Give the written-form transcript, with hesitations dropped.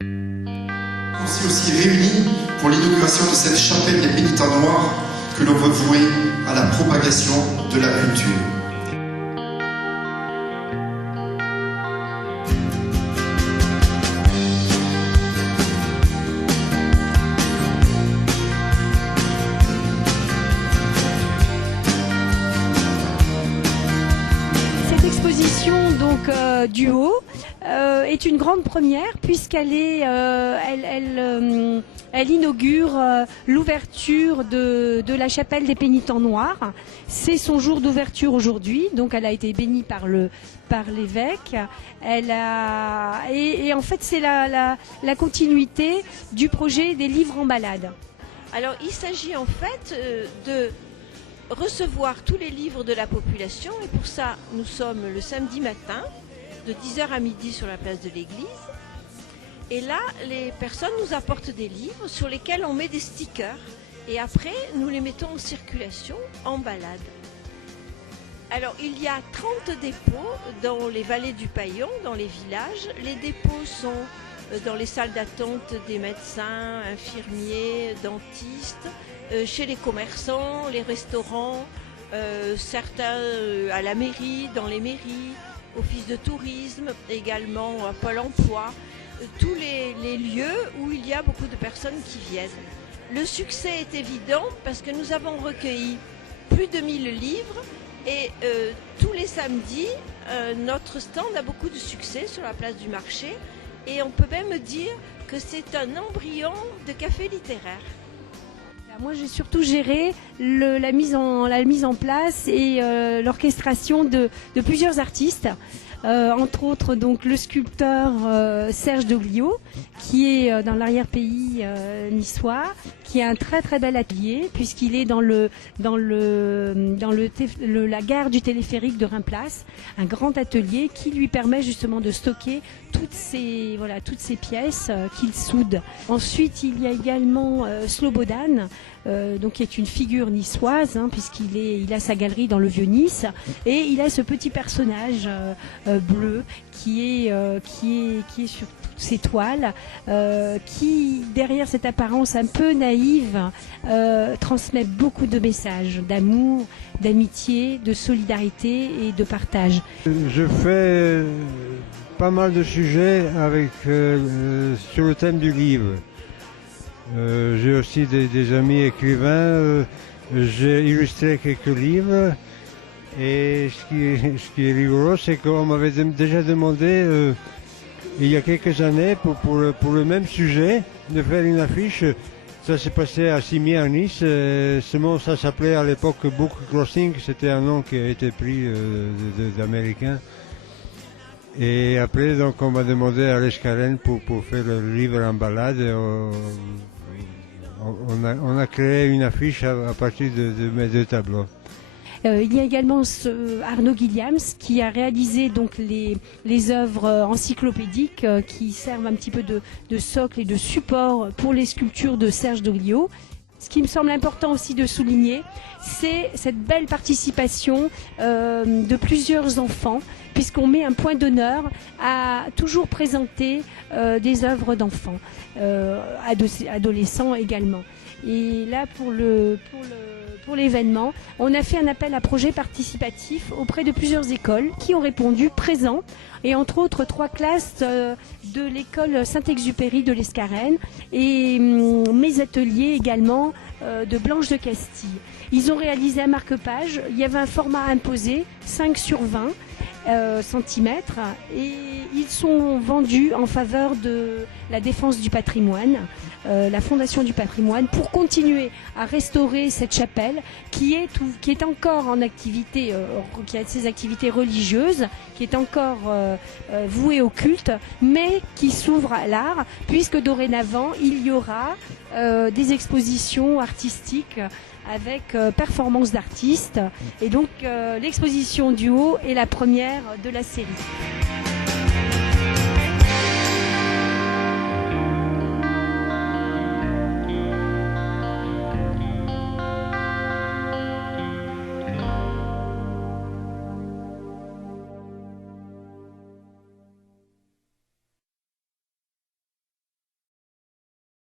Aussi réunis pour l'inauguration de cette chapelle des pénitents noirs que l'on veut vouer à la propagation de la culture. Cette exposition donc du haut est une grande première puisqu'elle est, elle inaugure l'ouverture de la chapelle des pénitents noirs. C'est son jour d'ouverture aujourd'hui, donc elle a été bénie par l'évêque. Et en fait c'est la continuité du projet des livres en balade. Alors il s'agit en fait de recevoir tous les livres de la population et pour ça nous sommes le samedi matin de 10h à midi sur la place de l'église et là les personnes nous apportent des livres sur lesquels on met des stickers et après nous les mettons en circulation en balade. Alors il y a 30 dépôts dans les vallées du Paillon, dans les villages. Les dépôts sont dans les salles d'attente des médecins, infirmiers, dentistes, chez les commerçants, les restaurants, certains à la mairie, dans les mairies, office de tourisme, également à Pôle emploi, tous les lieux où il y a beaucoup de personnes qui viennent. Le succès est évident parce que nous avons recueilli plus de 1000 livres et tous les samedis, notre stand a beaucoup de succès sur la place du marché et on peut même dire que c'est un embryon de café littéraire. Moi, j'ai surtout géré la mise en place et l'orchestration de plusieurs artistes, entre autres donc le sculpteur Serge Doglio, qui est dans l'arrière-pays niçois, qui a un très très bel atelier puisqu'il est dans la gare du téléphérique de Reims-Place, un grand atelier qui lui permet justement de stocker toutes ces pièces qu'il soude. Ensuite, il y a également Slobodan, donc qui est une figure niçoise, puisqu'il a sa galerie dans le Vieux-Nice, et il a ce petit personnage bleu qui est sur toutes ses toiles, qui derrière cette apparence un peu naïve transmet beaucoup de messages d'amour, d'amitié, de solidarité et de partage. Je fais pas mal de sujets sur le thème du livre. J'ai aussi des amis écrivains, j'ai illustré quelques livres et ce qui est rigolo, c'est qu'on m'avait déjà demandé il y a quelques années pour le même sujet de faire une affiche. Ça s'est passé à Cimiez à Nice, seulement ça s'appelait à l'époque Book Crossing, c'était un nom qui a été pris d'américain. Et après, donc, on m'a demandé à l'Escarène pour faire le livre en balade. On a créé une affiche à partir de mes deux tableaux. Il y a également Arnaud Guilliams qui a réalisé donc les œuvres encyclopédiques qui servent un petit peu de socle et de support pour les sculptures de Serge Doglio. Ce qui me semble important aussi de souligner, c'est cette belle participation de plusieurs enfants, puisqu'on met un point d'honneur à toujours présenter des œuvres d'enfants, adolescents également. Et là, pour l'événement, on a fait un appel à projet participatif auprès de plusieurs écoles qui ont répondu présents, et entre autres 3 classes de l'école Saint-Exupéry de l'Escarène et mes ateliers également de Blanche de Castille. Ils ont réalisé un marque-page, il y avait un format imposé, 5/20 cm, et ils sont vendus en faveur de la défense du patrimoine, la Fondation du patrimoine, pour continuer à restaurer cette chapelle qui est encore en activité, qui a ses activités religieuses, qui est encore vouée au culte, mais qui s'ouvre à l'art, puisque dorénavant il y aura des expositions artistiques avec performance d'artistes, et donc l'exposition du haut est la première de la série.